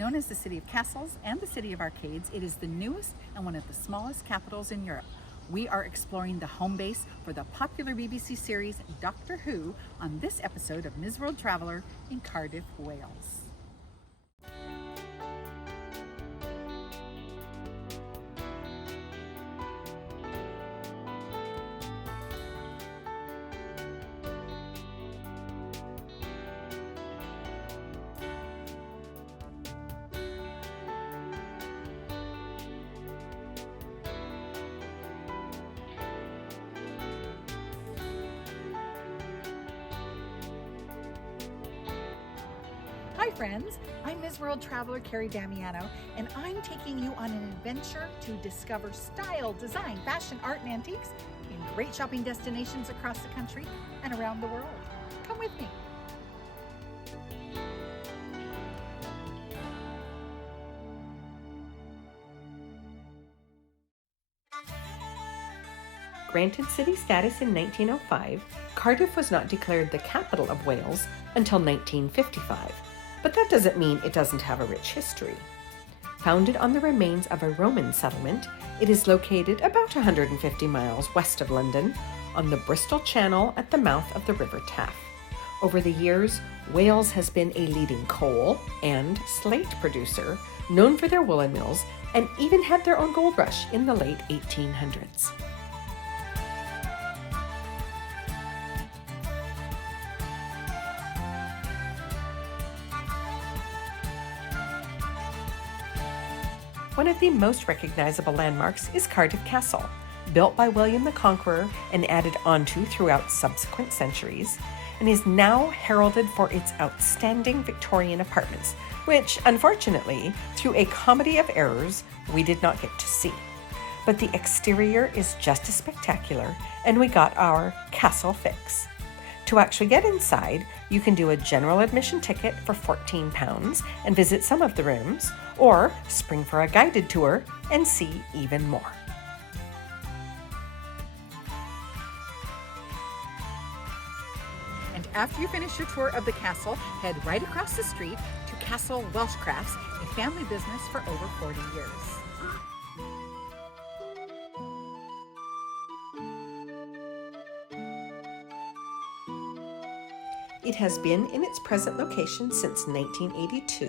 Known as the City of Castles and the City of Arcades, it is the newest and one of the smallest capitals in Europe. We are exploring the home base for the popular BBC series Doctor Who on this episode of Ms. World Traveller in Cardiff, Wales. Hi friends, I'm Ms. World Traveller Kerry Damiano, and I'm taking you on an adventure to discover style, design, fashion, art, and antiques in great shopping destinations across the country and around the world. Come with me. Granted city status in 1905, Cardiff was not declared the capital of Wales until 1955, but that doesn't mean it doesn't have a rich history. Founded on the remains of a Roman settlement, it is located about 150 miles west of London, on the Bristol Channel at the mouth of the River Taff. Over the years, Wales has been a leading coal and slate producer, known for their woolen mills, and even had their own gold rush in the late 1800s. One of the most recognizable landmarks is Cardiff Castle, built by William the Conqueror and added onto throughout subsequent centuries, and is now heralded for its outstanding Victorian apartments, which, unfortunately, through a comedy of errors, we did not get to see. But the exterior is just as spectacular, and we got our castle fix. To actually get inside, you can do a general admission ticket for £14 and visit some of the rooms, or spring for a guided tour and see even more. And after you finish your tour of the castle, head right across the street to Castle Welsh Crafts, a family business for over 40 years. It has been in its present location since 1982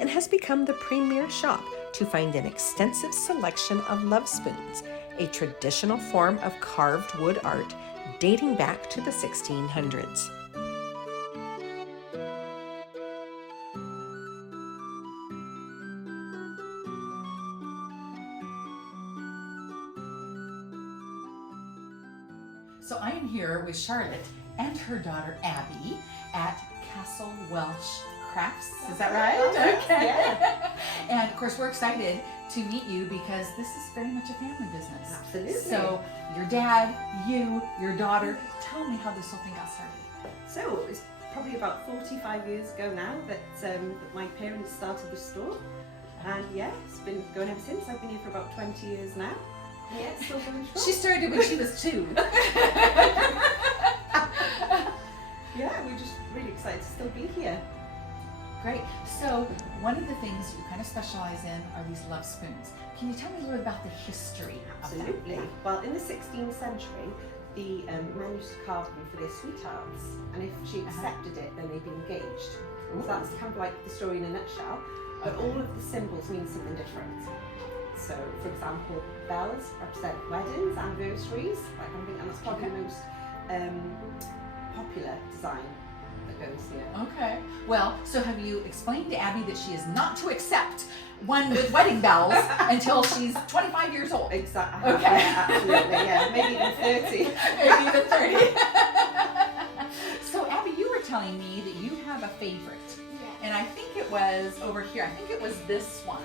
and has become the premier shop to find an extensive selection of Lovespoons, a traditional form of carved wood art dating back to the 1600s. So I am here with Charlotte and her daughter Abby at Castle Welsh Crafts. Is that right? Okay. Yeah. And of course we're excited to meet you because this is very much a family business. Absolutely. So your dad, you, your daughter, tell me how this whole thing got started. So it was probably about 45 years ago now that my parents started the store, and yeah, it's been going ever since. I've been here for about 20 years now. Yeah, it's still going strong. She started when she was 2. Yeah, we're just really excited to still be here. Great. So one of the things you kind of specialize in are these Lovespoons. Can you tell me a little bit about the history of that? Absolutely. Well, in the 16th century, the men used to carve them for their sweethearts, and if she accepted it, then they'd be engaged. So that's kind of like the story in a nutshell. But all of the symbols mean something different. So, for example, bells represent weddings, anniversaries, that kind of thing, and that's probably the most popular design that goes here. Okay. Well, so have you explained to Abby that she is not to accept one with wedding bells until she's 25 years old? Exactly. Okay. Yeah, absolutely. Yeah, maybe even 30. Maybe even 30. So Abby, you were telling me that you have a favorite. Yeah. And I think it was over here. I think it was this one.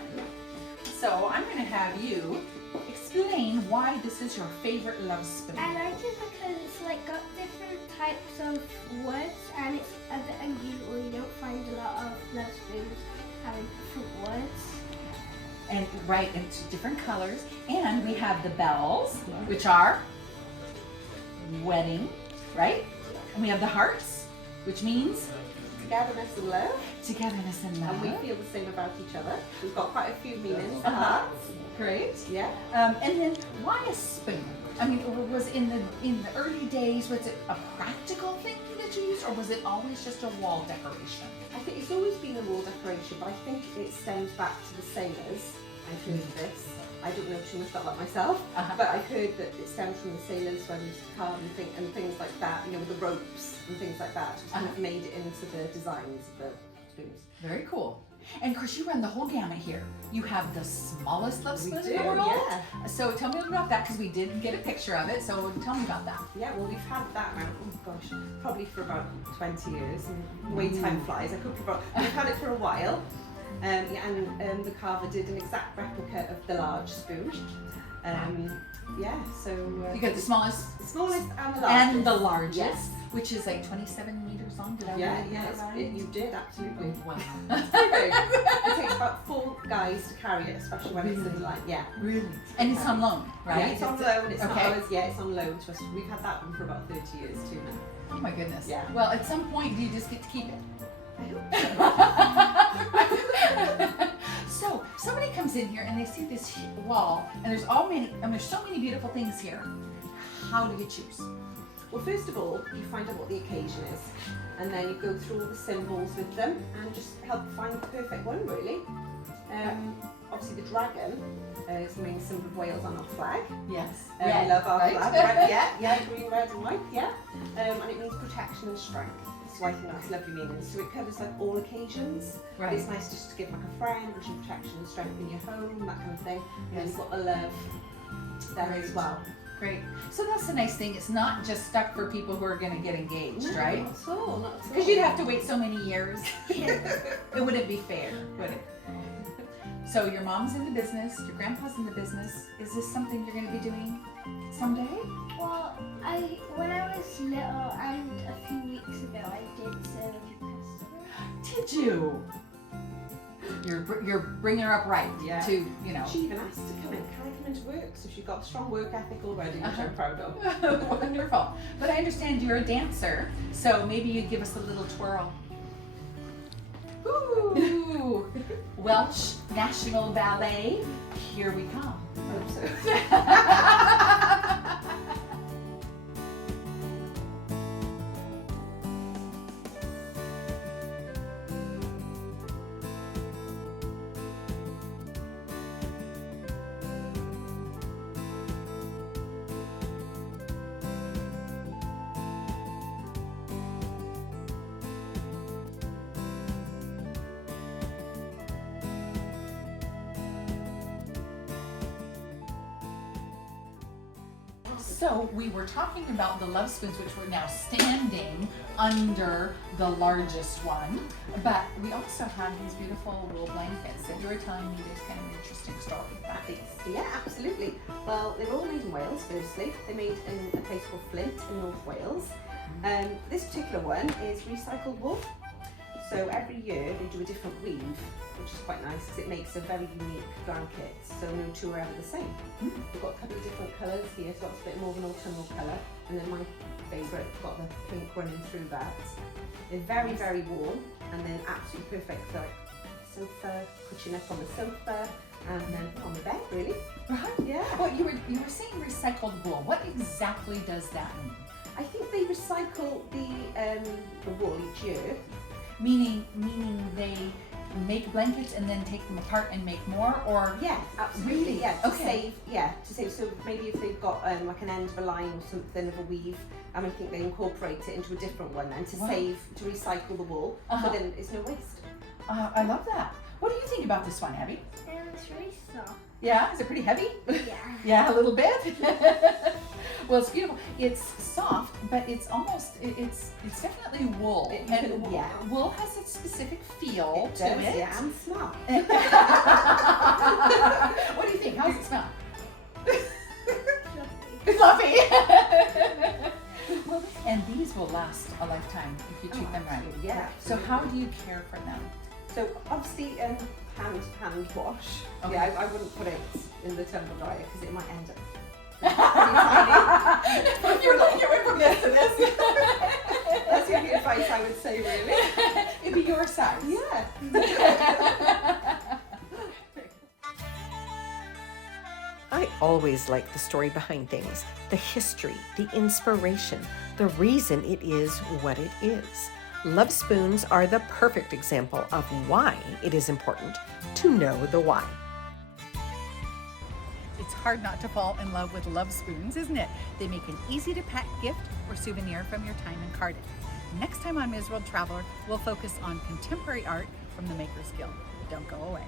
So I'm going to have you explain why this is your favorite Lovespoon. I like it because it's like got different types of woods, and it's a bit unusual. You don't find a lot of Lovespoons having different woods. And right, and it's different colors. And we have the bells, which are wedding, right? And we have the hearts, which means togetherness and love. Togetherness and love. And we feel the same about each other. We've got quite a few meanings. Great. Yeah. And then why a spoon? I mean, was in the early days, was it a practical thing that you used, or was it always just a wall decoration? I think it's always been a wall decoration, but I think it stems back to the sailors. I've heard of this. I don't know too much about that myself, but I've heard that it stems from the sailors when they used to carve and things like that, you know, with the ropes and things like that. Just kind of made it into the designs of the spoons. Very cool. And of course, you run the whole gamut here. You have the smallest love spoon We in the do, world. yeah. So tell me a little about that, because we did get a picture of it. So tell me about that. Yeah, well, we've had that now, oh gosh, probably for about 20 years. And the way time flies, we've had it for a while. The carver did an exact replica of the large spoon. So You got the smallest and the largest. and the largest, Yes. which is like 27 meters long. Did I Yeah, read that right? you did, absolutely. Wow. It takes about 4 guys to carry it, especially when it's in the line. Yeah. Really? And it's on loan, right? Yeah, it's on loan. It's okay. not ours. Yeah, it's on loan to us. We've had that one for about 30 years too now. Oh my goodness. Yeah. Well, at some point, do you just get to keep it? So somebody comes in here and they see this wall, and there's so many beautiful things here. How do you choose? Well, first of all, you find out what the occasion is, and then you go through all the symbols with them and just help find the perfect one, really. Obviously, the dragon is the main symbol of Wales on our flag. Yes. We love our flag. Right? Yeah, green, red, and white. Yeah, and it means protection and strength. So I think that's lovely meaning. So it covers like all occasions. Right. It's nice just to give like a friend, which is protection and strength in your home, that kind of thing. And Yes. it's got the love there as well. Great. So that's a nice thing. It's not just stuck for people who are going to get engaged, right? Not at all, not at all. Because you'd have to wait so many years. It wouldn't be fair, would it? So your mom's in the business, your grandpa's in the business. Is this something you're going to be doing someday? Well, when I was little and a few weeks ago, I did serve a few customers. Did you? You're bringing her up right to, you know. She even asked to come in. Can I come into work? So she's got a strong work ethic already, which I'm proud of. Wonderful. But I understand you're a dancer, so maybe you'd give us a little twirl. Ooh. Welsh National Ballet, here we come. I hope so. So we were talking about the Lovespoons, which were now standing under the largest one, but we also have these beautiful wool blankets that you were telling me there's kind of an interesting story about these. Yeah, absolutely. Well, they were all made in Wales, firstly. They're made in a place called Flint in North Wales. This particular one is recycled wool. So every year they do a different weave, which is quite nice because it makes a very unique blanket. So no two are ever the same. We've got a couple of different colours here, so that's a bit more of an autumnal colour. And then my favourite, got the pink running through that. They're very, very warm and then absolutely perfect for like sofa, putting up on the sofa, and then on the bed, really. Right? Yeah. Well, you were saying recycled wool. What exactly does that mean? I think they recycle the wool each year. Meaning they make blankets and then take them apart and make more, or Yeah, absolutely. Really? Yeah, to Okay. save. So maybe if they've got like an end of a line or something of a weave, I think they incorporate it into a different one then to Wow. to recycle the wool. Uh-huh. So then it's no waste. I love that. What do you think about this one, Abby? It's really soft. Yeah, is it pretty heavy? Yeah. Yeah, a little bit. Well, it's beautiful. It's soft, but it's almost it's definitely wool. Yeah. Wool has a specific feel It to does, it. yeah, and smell. What do you think? How does it smell? Fluffy. Fluffy. Well, and these will last a lifetime if you treat them right. Absolutely, yeah. So how do you care for them? So obviously hand wash. Okay. Yeah, I wouldn't put it in the tumble dryer because it might end up. You're looking away from this to this. That's the only advice I would say, really. If could be your size. Yeah. I always like the story behind things, the history, the inspiration, the reason it is what it is. Lovespoons are the perfect example of why it is important to know the why. It's hard not to fall in love with Lovespoons, isn't it? They make an easy to pack gift or souvenir from your time in Cardiff. Next time on Ms. World Traveler, we'll focus on contemporary art from the Makers Guild. Don't go away.